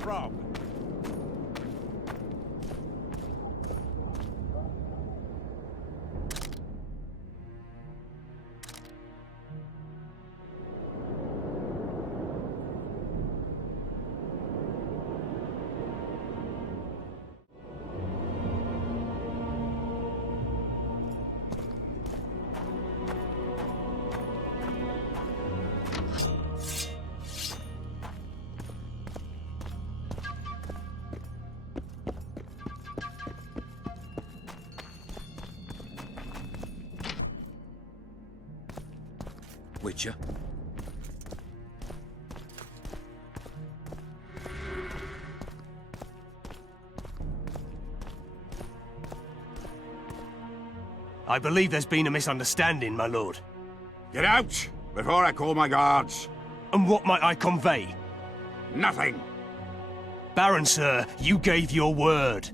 from? Witcher? I believe there's been a misunderstanding, my lord. Get out, before I call my guards. And what might I convey? Nothing. Baron, sir, you gave your word.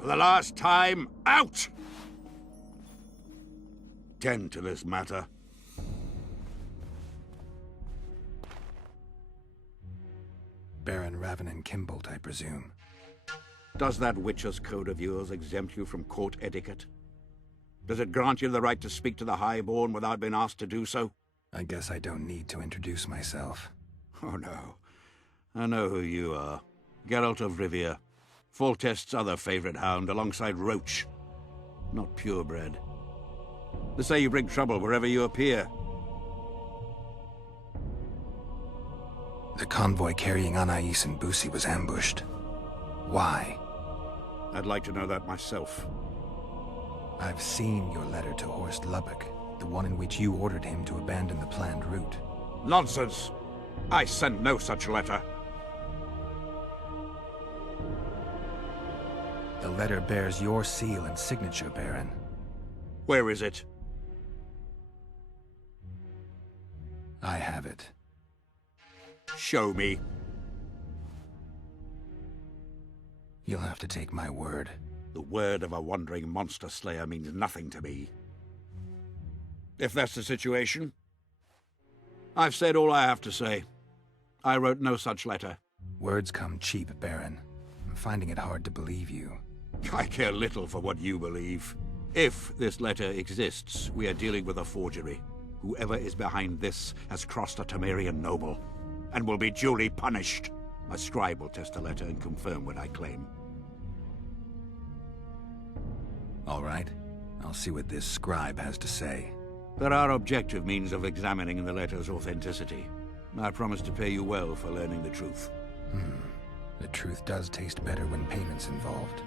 For the last time, out! Tend to this matter. Baron Ravenin Kimbolt, I presume. Does that Witcher's code of yours exempt you from court etiquette? Does it grant you the right to speak to the Highborn without being asked to do so? I guess I don't need to introduce myself. Oh no. I know who you are. Geralt of Rivia. Foltest's other favorite hound alongside Roach. Not purebred. They say you bring trouble wherever you appear. The convoy carrying Anais and Busi was ambushed. Why? I'd like to know that myself. I've seen your letter to Horst Lubbock, the one in which you ordered him to abandon the planned route. Nonsense! I sent no such letter. The letter bears your seal and signature, Baron. Where is it? I have it. Show me. You'll have to take my word. The word of a wandering monster slayer means nothing to me. If that's the situation, I've said all I have to say. I wrote no such letter. Words come cheap, Baron. I'm finding it hard to believe you. I care little for what you believe. If this letter exists, we are dealing with a forgery. Whoever is behind this has crossed a Temerian noble, and will be duly punished. A scribe will test the letter and confirm what I claim. All right. I'll see what this scribe has to say. There are objective means of examining the letter's authenticity. I promise to pay you well for learning the truth. The truth does taste better when payment's involved.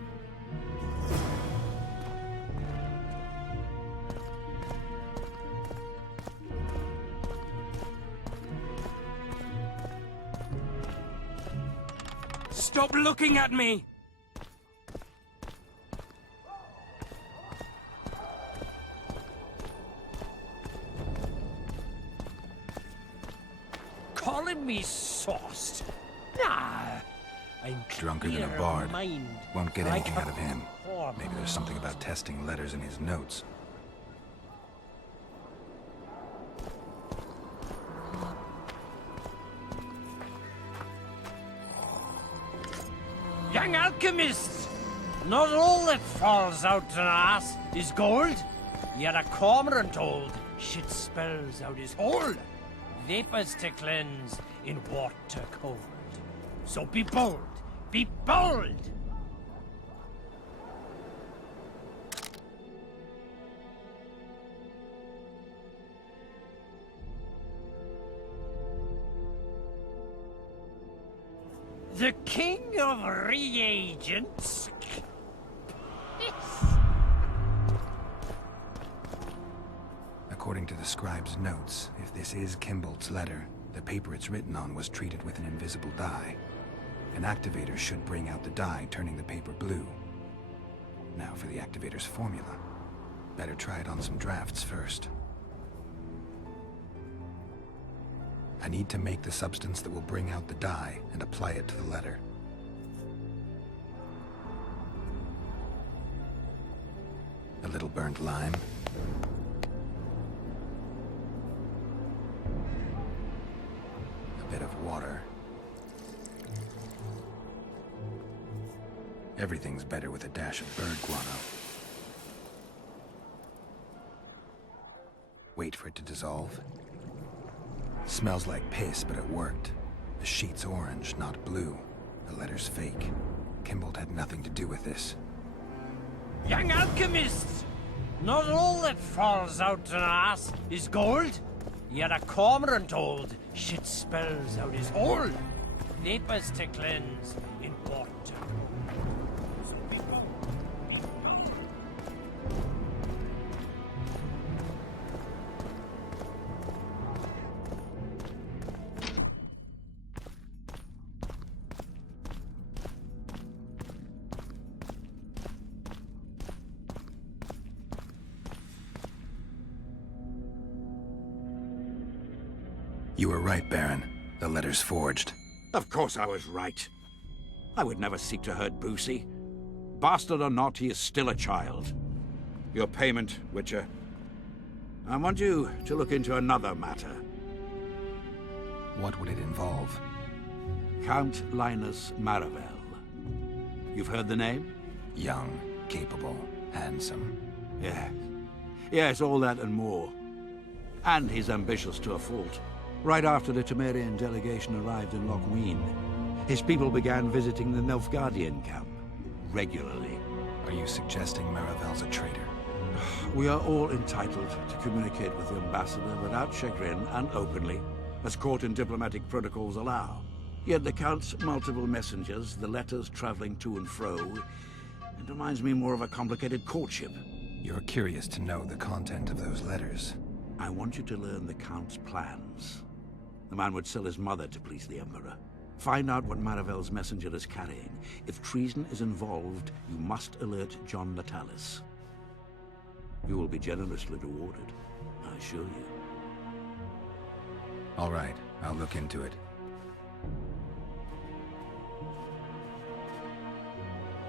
Stop looking at me! Calling me sauced? Nah, I'm Drunker than a clear of bard. mind. Won't get Like anything a out of him. corpse. Maybe there's something about testing letters in his notes. Young alchemists! Not all that falls out an ass is gold. Yet a cormorant told shit spells out his hold. Vapors to cleanse in water cold. So be bold, be bold! The king of reagents? According to the scribe's notes, if this is Kimbolt's letter, the paper it's written on was treated with an invisible dye. An activator should bring out the dye, turning the paper blue. Now for the activator's formula. Better try it on some drafts first. I need to make the substance that will bring out the dye and apply it to the letter. A little burnt lime. A bit of water. Everything's better with a dash of bird guano. Wait for it to dissolve. Smells like piss, but it worked. The sheet's orange, not blue. The letter's fake. Kimbold had nothing to do with this. Young alchemists! Not all that falls out an ass is gold. Yet a cormorant old shit spells out his hole. Vapors to cleanse in water. You were right, Baron. The letter's forged. Of course I was right. I would never seek to hurt Boosie. Bastard or not, he is still a child. Your payment, Witcher. I want you to look into another matter. What would it involve? Count Linus Maravel. You've heard the name? Young, capable, handsome. Yes. Yes, all that and more. And he's ambitious to a fault. Right after the Temerian delegation arrived in Lochween, his people began visiting the Nilfgaardian camp regularly. Are you suggesting Maravel's a traitor? We are all entitled to communicate with the ambassador without chagrin and openly, as court and diplomatic protocols allow. Yet the Count's multiple messengers, the letters traveling to and fro, it reminds me more of a complicated courtship. You're curious to know the content of those letters. I want you to learn the Count's plans. The man would sell his mother to please the Emperor. Find out what Maravel's messenger is carrying. If treason is involved, you must alert John Natalis. You will be generously rewarded, I assure you. All right, I'll look into it.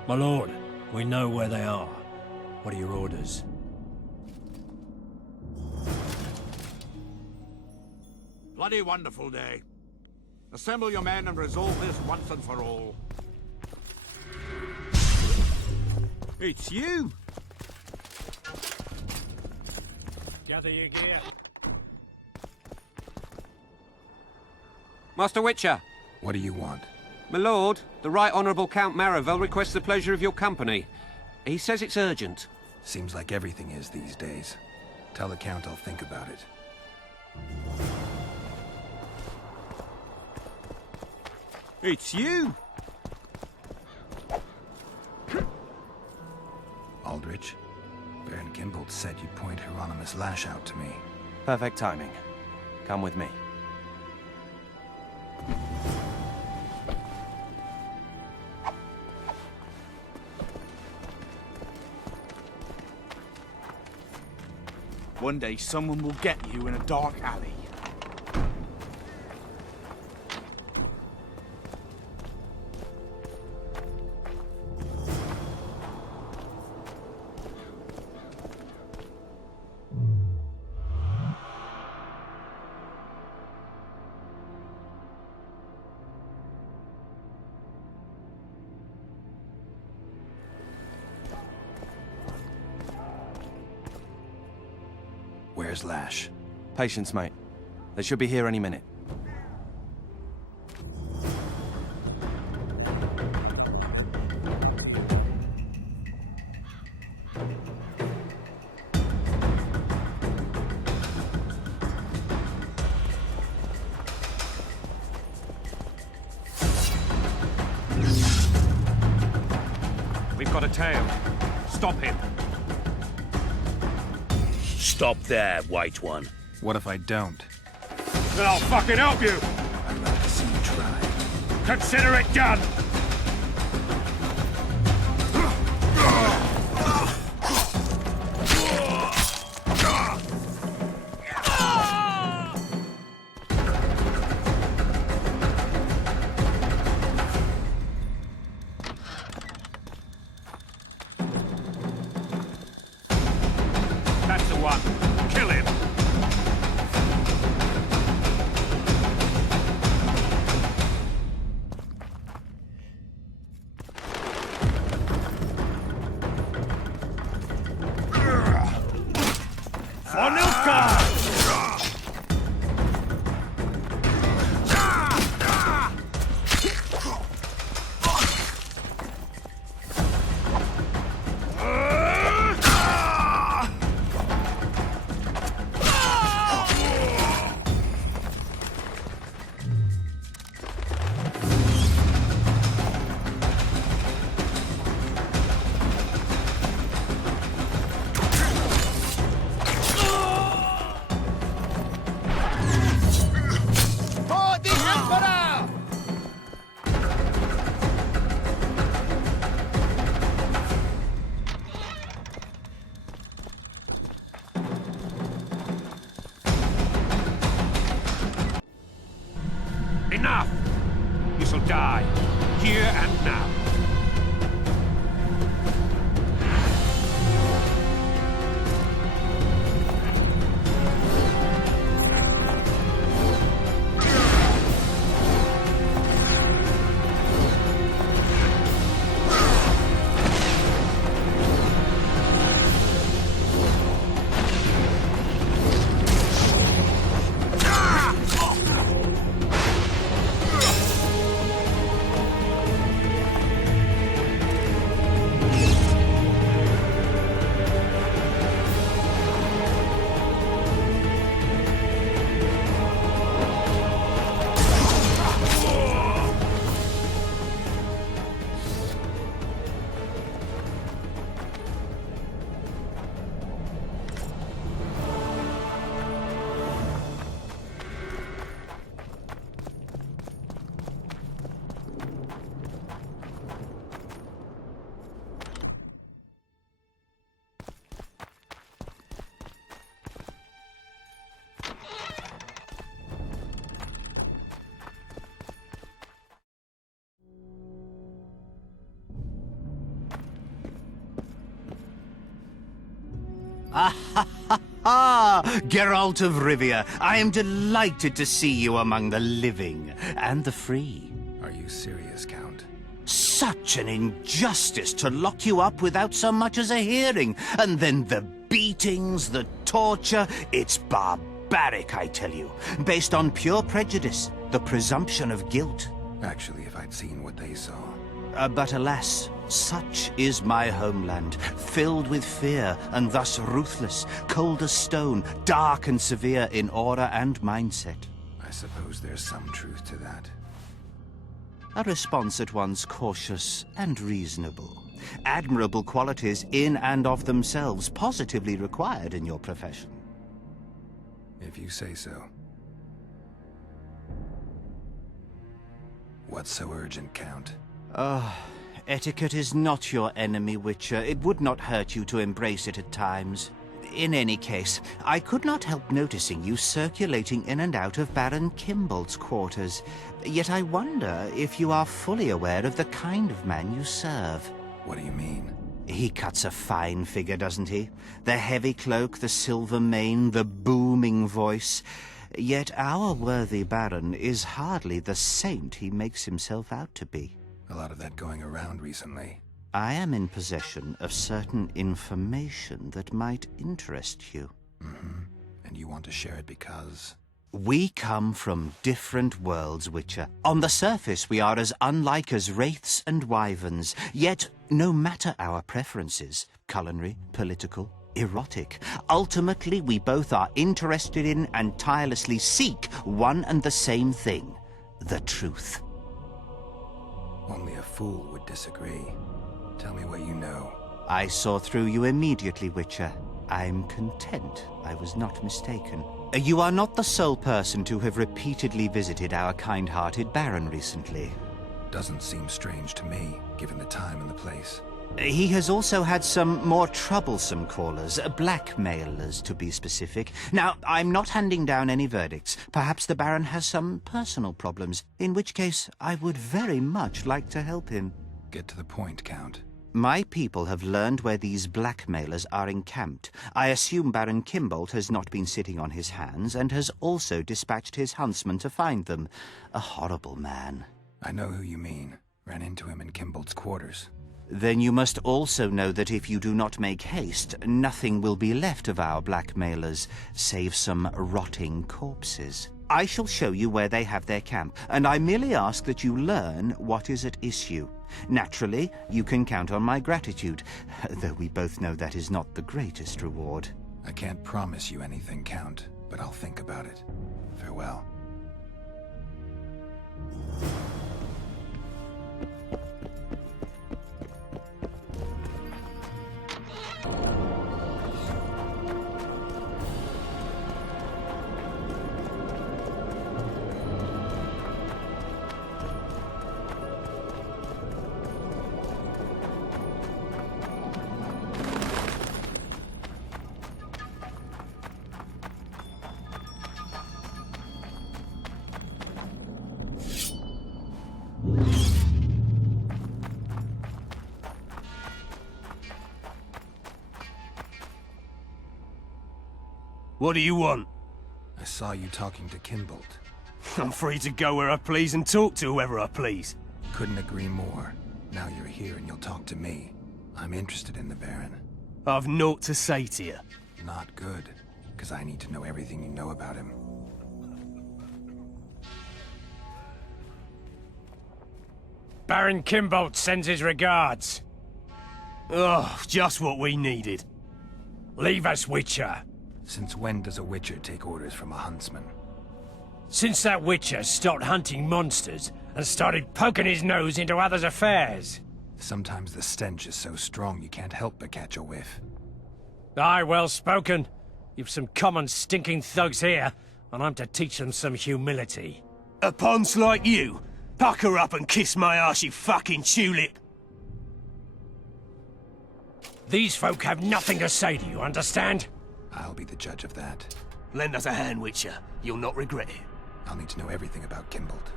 My lord, we know where they are. What are your orders? Bloody wonderful day. Assemble your men and resolve this once and for all. It's you! Gather your gear. Master Witcher! What do you want? My lord, the Right Honourable Count Maravel requests the pleasure of your company. He says it's urgent. Seems like everything is these days. Tell the Count I'll think about it. It's you! Aldrich, Baron Kimbold said you'd point Hieronymus Lash out to me. Perfect timing. Come with me. One day someone will get you in a dark alley. Where's Lash? Patience, mate. They should be here any minute. We've got a tail. Stop him. Stop there, White One. What if I don't? Then I'll fucking help you! I'd like to see you try. Consider it done! That's the one. Kill him! Enough! You shall die, here and now. Geralt of Rivia, I am delighted to see you among the living and the free. Are you serious, Count? Such an injustice to lock you up without so much as a hearing, and then the beatings, the torture. It's barbaric, I tell you, based on pure prejudice, the presumption of guilt. Actually, if I'd seen what they saw. But alas, such is my homeland, filled with fear and thus ruthless, cold as stone, dark and severe in aura and mindset. I suppose there's some truth to that. A response at once cautious and reasonable. Admirable qualities in and of themselves, positively required in your profession. If you say so. What's so urgent, Count? Etiquette is not your enemy, Witcher. It would not hurt you to embrace it at times. In any case, I could not help noticing you circulating in and out of Baron Kimbolt's quarters. Yet I wonder if you are fully aware of the kind of man you serve. What do you mean? He cuts a fine figure, doesn't he? The heavy cloak, the silver mane, the booming voice. Yet our worthy Baron is hardly the saint he makes himself out to be. A lot of that going around recently. I am in possession of certain information that might interest you. Mm-hmm. And you want to share it because? We come from different worlds, Witcher. On the surface, we are as unlike as wraiths and wyverns. Yet, no matter our preferences, culinary, political, erotic, ultimately we both are interested in and tirelessly seek one and the same thing: the truth. Only a fool would disagree. Tell me what you know. I saw through you immediately, Witcher. I'm content I was not mistaken. You are not the sole person to have repeatedly visited our kind-hearted Baron recently. Doesn't seem strange to me, given the time and the place. He has also had some more troublesome callers, blackmailers to be specific. Now, I'm not handing down any verdicts. Perhaps the Baron has some personal problems, in which case I would very much like to help him. Get to the point, Count. My people have learned where these blackmailers are encamped. I assume Baron Kimbolt has not been sitting on his hands and has also dispatched his huntsman to find them. A horrible man. I know who you mean. Ran into him in Kimbolt's quarters. Then you must also know that if you do not make haste, nothing will be left of our blackmailers, save some rotting corpses. I shall show you where they have their camp, and I merely ask that you learn what is at issue. Naturally, you can count on my gratitude, though we both know that is not the greatest reward. I can't promise you anything, Count, but I'll think about it. Farewell. What do you want? I saw you talking to Kimbold. I'm free to go where I please and talk to whoever I please. Couldn't agree more. Now you're here and you'll talk to me. I'm interested in the Baron. I've naught to say to you. Not good, because I need to know everything you know about him. Baron Kimbold sends his regards. Oh, just what we needed. Leave us, Witcher. Since when does a Witcher take orders from a huntsman? Since that Witcher stopped hunting monsters and started poking his nose into others' affairs. Sometimes the stench is so strong you can't help but catch a whiff. Aye, well spoken. You've some common stinking thugs here, and I'm to teach them some humility. A ponce like you? Pucker up and kiss my arse, you fucking tulip! These folk have nothing to say to you, understand? I'll be the judge of that. Lend us a hand, Witcher. You'll not regret it. I'll need to know everything about Kimbold.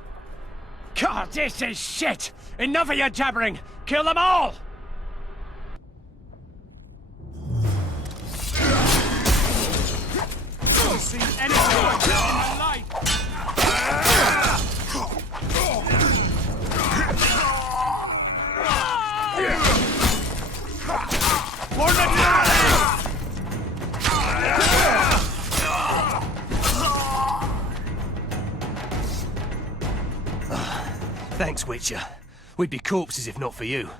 God, this is shit! Enough of your jabbering! Kill them all! See anything like that in my life? Thanks, Witcher. We'd be corpses if not for you.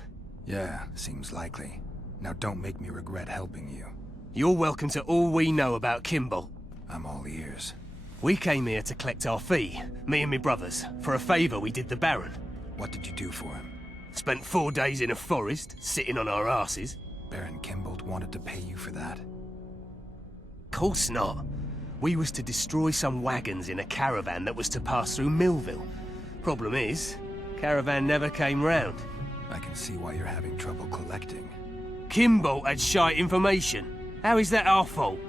Yeah, seems likely. Now don't make me regret helping you. You're welcome to all we know about Kimbold. I'm all ears. We came here to collect our fee, me and me brothers, for a favour we did the Baron. What did you do for him? Spent 4 days in a forest, sitting on our asses. Baron Kimbold wanted to pay you for that? Course not. We was to destroy some wagons in a caravan that was to pass through Millville. Problem is, caravan never came round. I can see why you're having trouble collecting. Kimbold had shite information. How is that our fault?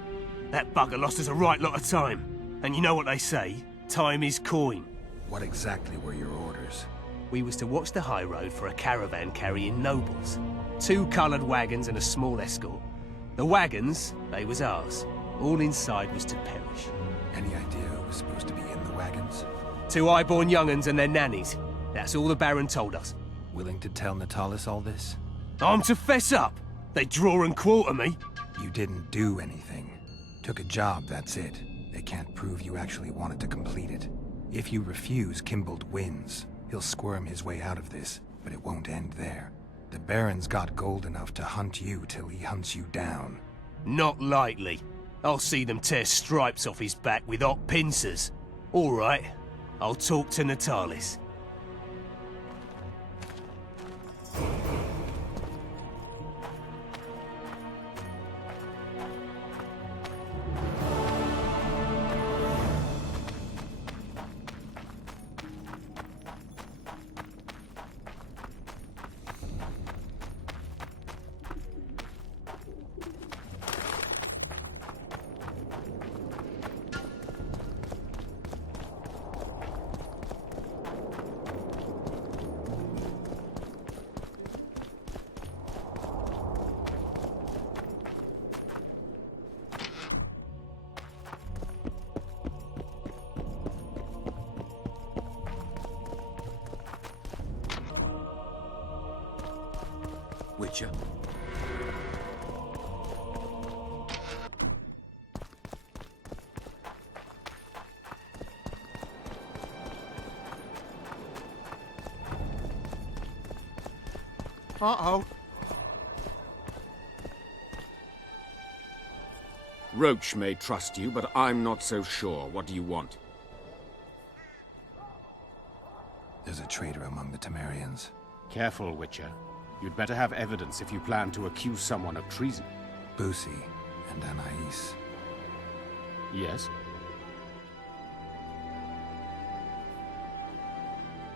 That bugger lost us a right lot of time. And you know what they say, time is coin. What exactly were your orders? We was to watch the high road for a caravan carrying nobles. 2 coloured wagons and a small escort. The wagons, they was ours. All inside was to perish. Any idea who was supposed to be in the wagons? 2 high-born young'uns and their nannies. That's all the Baron told us. Willing to tell Natalis all this? I'm to fess up. They draw and quarter me. You didn't do anything. Took a job, that's it. They can't prove you actually wanted to complete it. If you refuse, Kimbold wins. He'll squirm his way out of this, but it won't end there. The Baron's got gold enough to hunt you till he hunts you down. Not likely. I'll see them tear stripes off his back with hot pincers. All right, I'll talk to Natalis. Witcher. Uh-oh. Roach may trust you, but I'm not so sure. What do you want? There's a traitor among the Temerians. Careful, Witcher. You'd better have evidence if you plan to accuse someone of treason. Busi and Anais. Yes?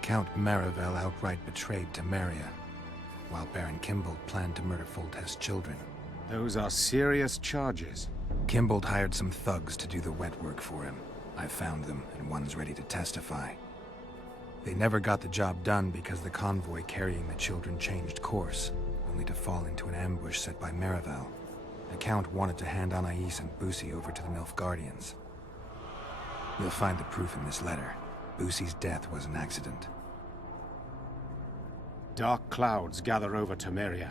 Count Marivel outright betrayed Temeria, while Baron Kimbold planned to murder Foltest's children. Those are serious charges. Kimbold hired some thugs to do the wet work for him. I found them, and one's ready to testify. They never got the job done because the convoy carrying the children changed course, only to fall into an ambush set by Marivel. The Count wanted to hand Anais and Busi over to the Nilfgaardians. You'll find the proof in this letter. Busi's death was an accident. Dark clouds gather over Temeria.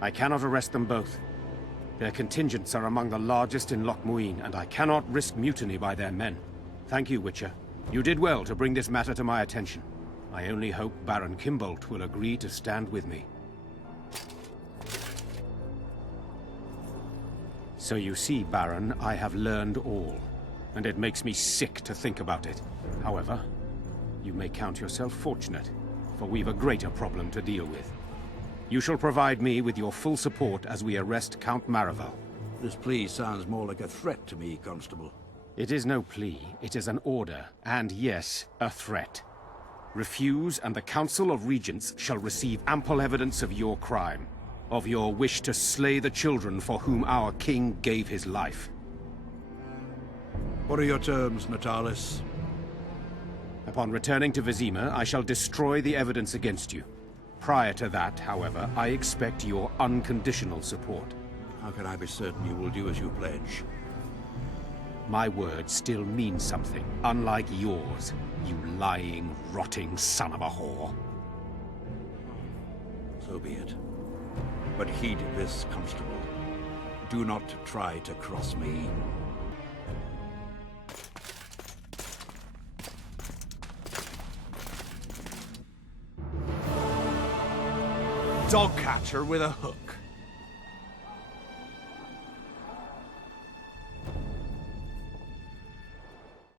I cannot arrest them both. Their contingents are among the largest in Loch Muin, and I cannot risk mutiny by their men. Thank you, Witcher. You did well to bring this matter to my attention. I only hope Baron Kimbolt will agree to stand with me. So you see, Baron, I have learned all, and it makes me sick to think about it. However, you may count yourself fortunate, for we've a greater problem to deal with. You shall provide me with your full support as we arrest Count Maravel. This plea sounds more like a threat to me, Constable. It is no plea, it is an order, and yes, a threat. Refuse, and the Council of Regents shall receive ample evidence of your crime, of your wish to slay the children for whom our king gave his life. What are your terms, Natalis? Upon returning to Vizima, I shall destroy the evidence against you. Prior to that, however, I expect your unconditional support. How can I be certain you will do as you pledge? My words still mean something, unlike yours, you lying, rotting son of a whore. So be it. But heed this, Constable. Do not try to cross me. Dog catcher with a hook.